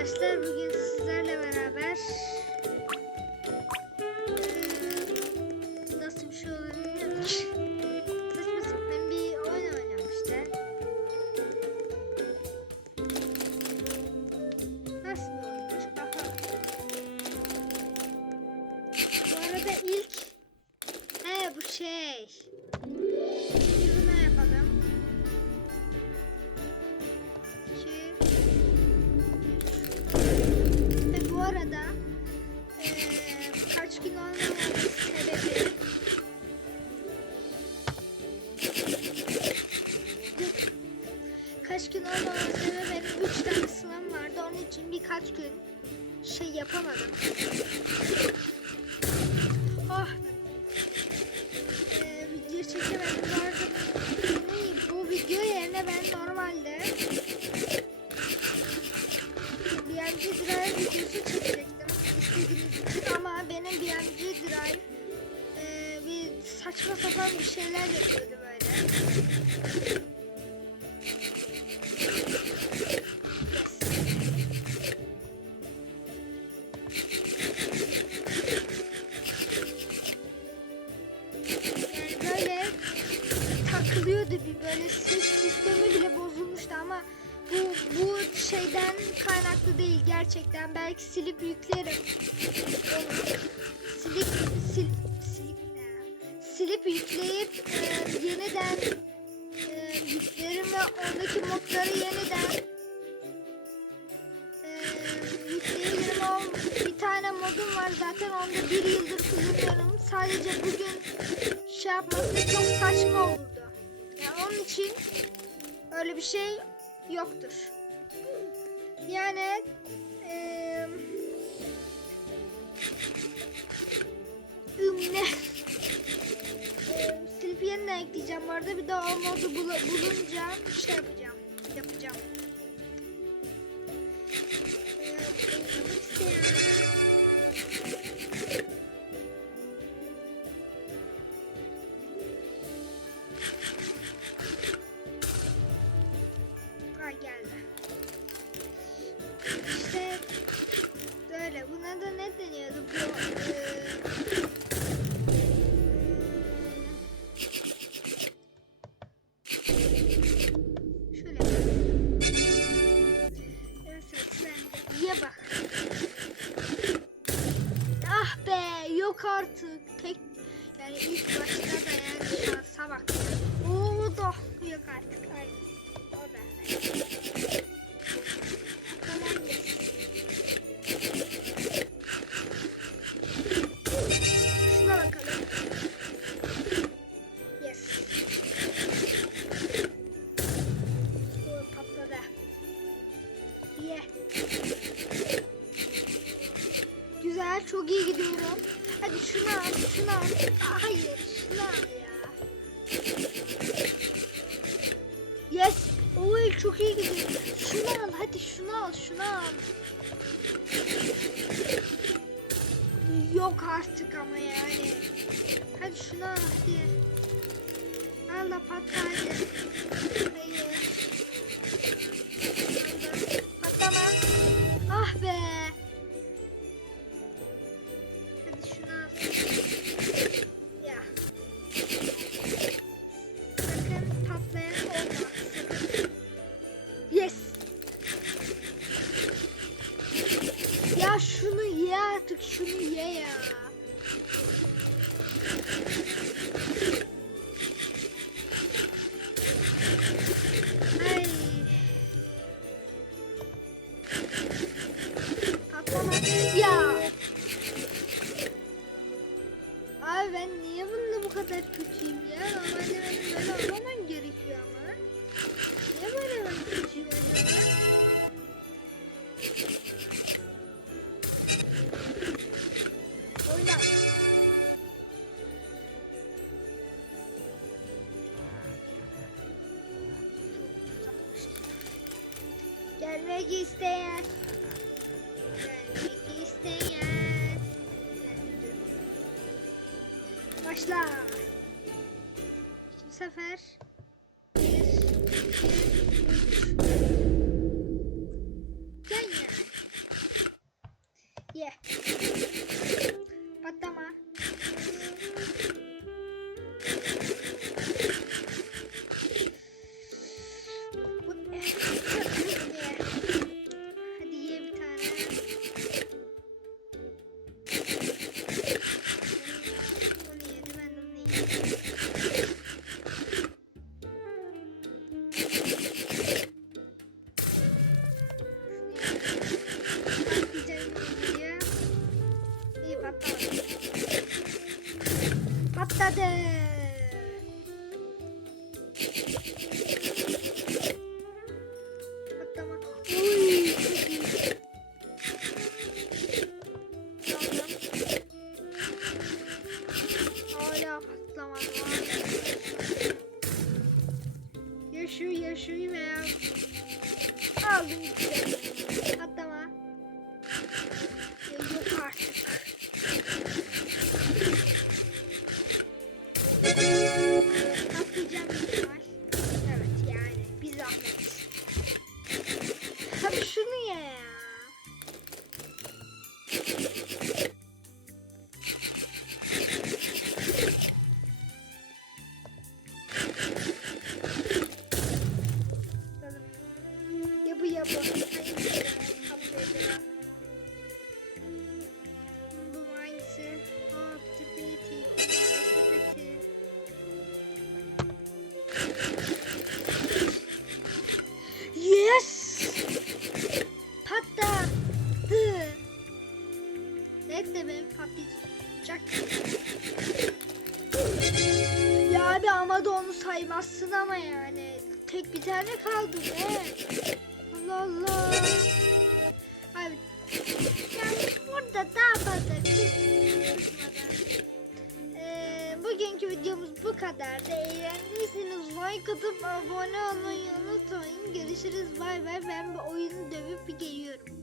arkadaşlar bugün sizlerle beraber kaç gün olmaması sebebi benim 3 tane sınavım vardı. Onun için birkaç gün şey yapamadım. Oh. Eee, video çekemedim. Bu arada bu video yerine ben normalde BMG Drive videosu çekecektim istediğiniz için ama benim BMG Drive eee, bir saçma sapan bir şeyler yapıyordu böyle. Böyle takılıyordu bir böyle ses sistemi bile bozulmuştu ama bu bu şeyden kaynaklı değil gerçekten. Belki silip yüklerim. Silip sil, silip silip yükleyip e, yeniden e, yüklerim ve ondaki modları yeniden var zaten onu da bir yıldır kullanıyorum sadece bugün şey yapması çok saçma olurdu yani onun için öyle bir şey yoktur. Yani eee ümne silip yeniden ekleyeceğim bu arada bir de o modu bul- bulunca şey yapacağım yapacağım. Buna da ne deniyordu? Bu eee, şöyle. Ye bak. Ah be yok artık. Tek yani ilk başta da yani şansa bak. Oo da yok artık. Aynen. O da. Şunu al, şunu al. Hayır, şunu ya. Yes. Oy çok iyi gidiyor. Şunu al, hadi şunu al, şunu al. Yok artık ama yani. Hadi şunu al hadi. Al da patla. Ben niye bunda bu kadar kötüyüm ya? Normalde benim böyle olmamam gerekiyor ama. Niye böyle ben kötüyüm acaba? Oyna. Gelmek isteyen. Başla. Bu sefer. Bir, iki, Hadi. yaşıyor ya. Aldım işte. Patlama. Yok artık. Ama da onu saymazsın ama yani. Tek bir tane kaldı ne? Allah Allah. Abi yani burada daha fazla. Ee, bugünkü videomuz bu kadar. Eğlendiyseniz like atıp abone olmayı unutmayın. Görüşürüz bay bay. Ben bu oyunu dövüp geliyorum.